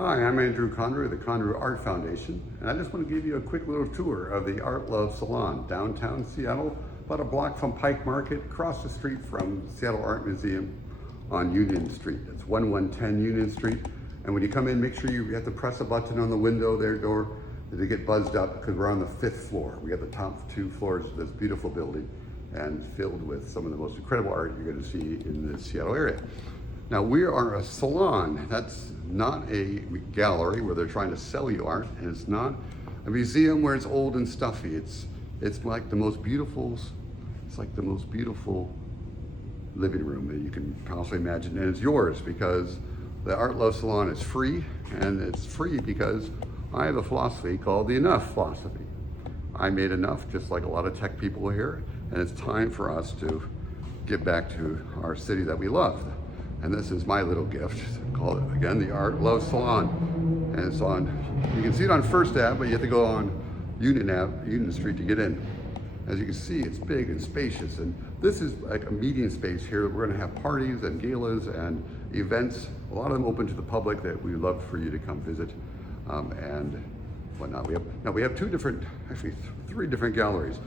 Hi, I'm Andrew Conroy of the Conroy Art Foundation, and I just want to give you a quick little tour of the Art Love Salon, downtown Seattle, about a block from Pike Market, across the street from Seattle Art Museum on Union Street. It's 1110 Union Street, and when you come in, make sure you have to press a button on the window there, door, to get buzzed up, because we're on the 5th floor. We have the top 2 floors of this beautiful building, and filled with some of the most incredible art you're going to see in the Seattle area. Now, we are a salon. That's not a gallery where they're trying to sell you art, and it's not a museum where it's old and stuffy. It's like the most beautiful, living room that you can possibly imagine, and it's yours because the Art Love Salon is free, and it's free because I have a philosophy called the enough philosophy. I made enough, just like a lot of tech people here, and it's time for us to give back to our city that we love. And this is my little gift, called, again, the Art Love Salon. And it's on, you can see it on First Ave, but you have to go on Union Street to get in. As you can see, it's big and spacious, and this is like a meeting space here. We're gonna have parties and galas and events, a lot of them open to the public that we would love for you to come visit and whatnot. We have 2 different, actually 3 different galleries.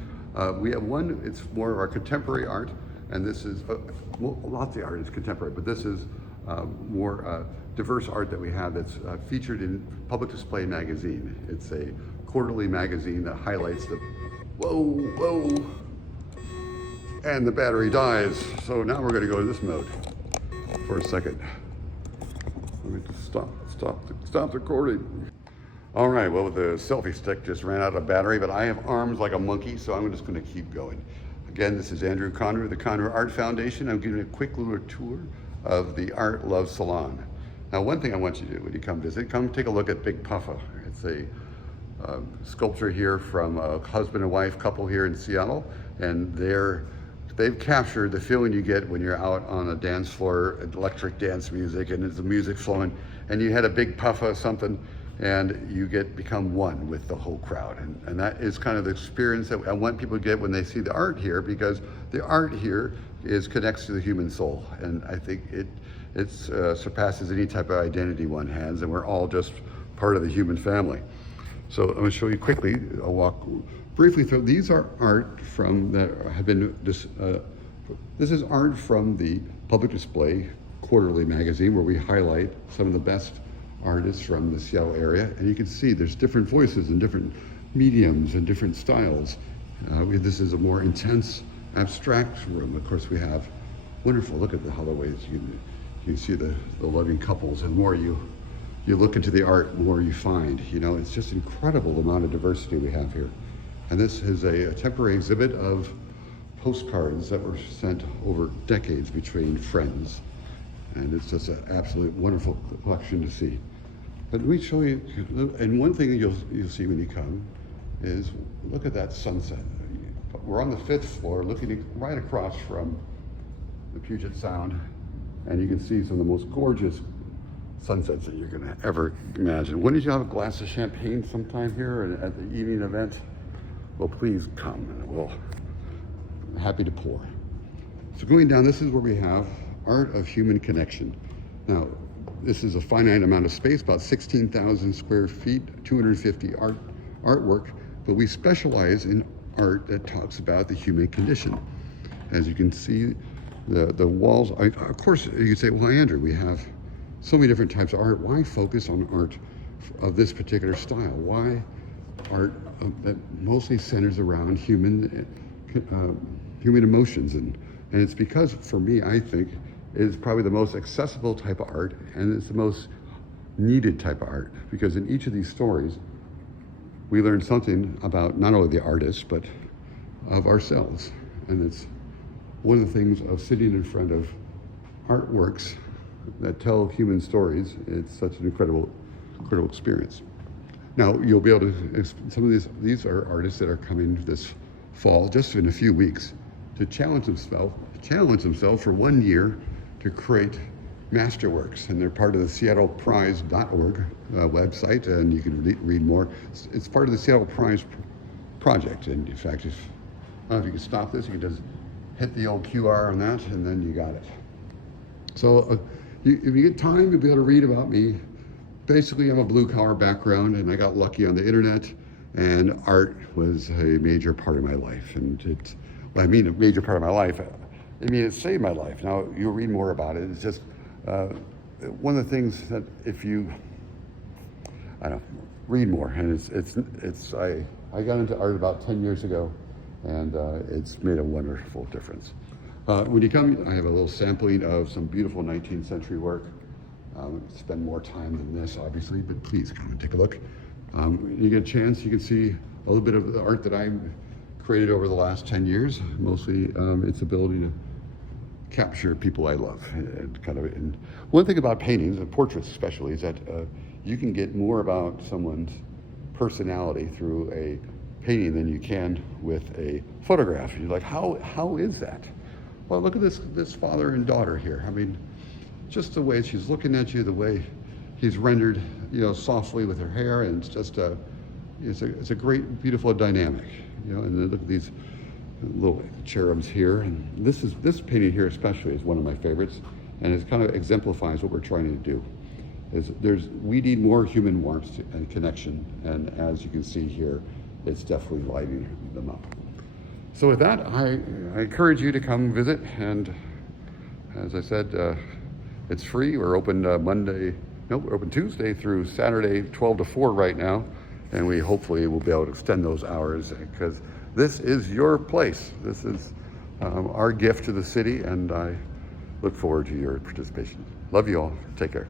We have one, it's more of our contemporary art, and this is, well, lots of the art is contemporary, but this is more diverse art that we have that's featured in Public Display magazine. It's a quarterly magazine that highlights the, whoa, and the battery dies. So now we're gonna go to this mode for a second. Let me just stop recording. All right, well, the selfie stick just ran out of battery, but I have arms like a monkey, so I'm just gonna keep going. Again, this is Andrew Conroy, the Conroy Art Foundation. I'm giving a quick little tour of the Art Love Salon. Now, one thing I want you to do when you come visit, come take a look at Big Puffa. It's a sculpture here from a husband and wife couple here in Seattle, and they've captured the feeling you get when you're out on a dance floor, electric dance music, and there's the music flowing, and you had a big puffa of something, and you become one with the whole crowd. And that is kind of the experience that I want people to get when they see the art here, because the art here connects to the human soul. And I think it surpasses any type of identity one has, and we're all just part of the human family. So I'm gonna show you quickly, I'll walk briefly through. These are art this is art from the Public Display quarterly magazine, where we highlight some of the best artists from the Seattle area, and you can see there's different voices and different mediums and different styles. This is a more intense, abstract room. Of course, we have wonderful, look at the hallways. You see the loving couples, and the more you look into the art, the more you find. You know, it's just incredible the amount of diversity we have here. And this is a temporary exhibit of postcards that were sent over decades between friends. And it's just an absolute wonderful collection to see. But let me show you, and one thing you'll see when you come is, look at that sunset. We're on the 5th floor, looking right across from the Puget Sound, and you can see some of the most gorgeous sunsets that you're gonna ever imagine. When did you have a glass of champagne sometime here at the evening event? Well, please come, and I'm happy to pour. So going down, this is where we have Art of Human Connection. Now, this is a finite amount of space, about 16,000 square feet, 250 artwork, but we specialize in art that talks about the human condition. As you can see, the walls, of course, you say, well, Andrew, we have so many different types of art. Why focus on art of this particular style? Why art that mostly centers around human emotions? And it's because, for me, I think, is probably the most accessible type of art, and it's the most needed type of art, because in each of these stories, we learn something about not only the artist, but of ourselves. And it's one of the things of sitting in front of artworks that tell human stories. It's such an incredible experience. Now, you'll be able to, some of these are artists that are coming this fall, just in a few weeks, to challenge themselves for 1 year to create masterworks, and they're part of the SeattlePrize.org website, and you can read more. It's part of the Seattle Prize project, and in fact, I don't know if you can stop this, you can just hit the old QR on that, and then you got it. So if you get time, you'll be able to read about me basically I'm a blue collar background, and I got lucky on the internet, and art was a major part of my life. And well, I mean, a major part of my life. I mean, it saved my life. Now you'll read more about it. It's just one of the things that if you, I don't know, read more. And I got into art about 10 years ago, and it's made a wonderful difference. When you come, I have a little sampling of some beautiful 19th century work. Spend more time than this, obviously, but please come and take a look. You get a chance, you can see a little bit of the art that I've created over the last 10 years, mostly its ability to capture people I love. And one thing about paintings, and portraits especially, is that you can get more about someone's personality through a painting than you can with a photograph. You're like, how is that? Well, look at this father and daughter here. I mean, just the way she's looking at you, the way he's rendered, softly with her hair, and it's just it's a great, beautiful dynamic, And then look at these little cherubs here, and this painting here especially is one of my favorites, and it kind of exemplifies what we're trying to do. We need more human warmth and connection, and as you can see here, it's definitely lighting them up. So with that, I encourage you to come visit, and as I said, it's free. We're open we're open Tuesday through Saturday, 12 to 4 right now, and we hopefully will be able to extend those hours, because this is your place. This is our gift to the city, and I look forward to your participation. Love you all. Take care.